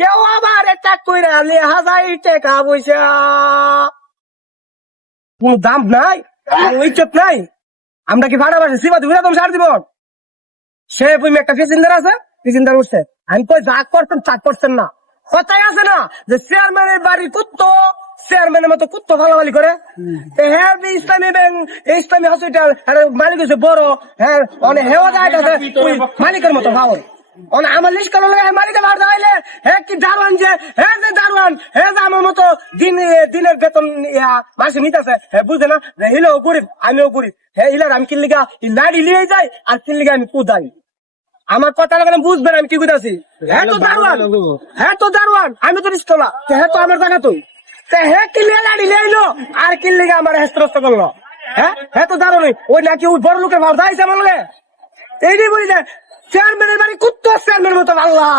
কেউ আবার এটা কইরা হাজাই টাকা পয়সা কোন দাম নাই, ইজ্জত নাই। আমরা কি ভাড়া বাসি সিবা দিবি না তুমি সার দিব। সে তুমি একটা প্যাসেঞ্জার আছে, প্যাসেঞ্জার উঠছে, আমি কই যা করতেন তা করতেন না। কথাই আছে না যে চেয়ারম্যানের বাড়ি কুত্তো, চেয়ারম্যানের মতো কুত্তো ফালাফালি করে। হ্যাঁ ইসলামী ব্যাংক, ইসলামী হসপিটাল মালিক হচ্ছে বড়, হ্যাঁ অনেক হেওয়া যায় মালিকের মতো ভাও। আমার লিস্ট করা লাগে মালিকের ভাড়া দেওয়াইলে হ্যাঁ কি দারোয়ান যে, হ্যাঁ যে দারোয়ান, হ্যাঁ যে আমার মতো দিনের বেতন মাসে নিতেছে, হ্যাঁ বুঝে না যে হিলেও গরিব আমিও গরিব। হ্যাঁ হিলার আমি কিনলিগা লাড়ি লিয়ে যাই আর কিনলিগা আমি কুদাই। আমার কথা লাগালে বুঝবেন আমি কি বুঝাচ্ছি। হ্যাঁ তো দারোয়ান, হ্যাঁ তো দারোয়ান, আমি তো রিস্কলা, হ্যাঁ তো আমার জায়গা তুই হ্যাঁ কিনলিগা লাড়ি লিয়ে এলো আর কিনলিগা আমার হেস্ত করলো। হ্যাঁ হ্যাঁ তো দারোয়ান ওই নাকি ওই বড় লোকের ভাড়া দিয়েছে আমার লগে। এইটাই বলি যে চেয়ারম্যানের বাড়ি কুত্তো চেয়ারম্যানের মতো আল্লাহ।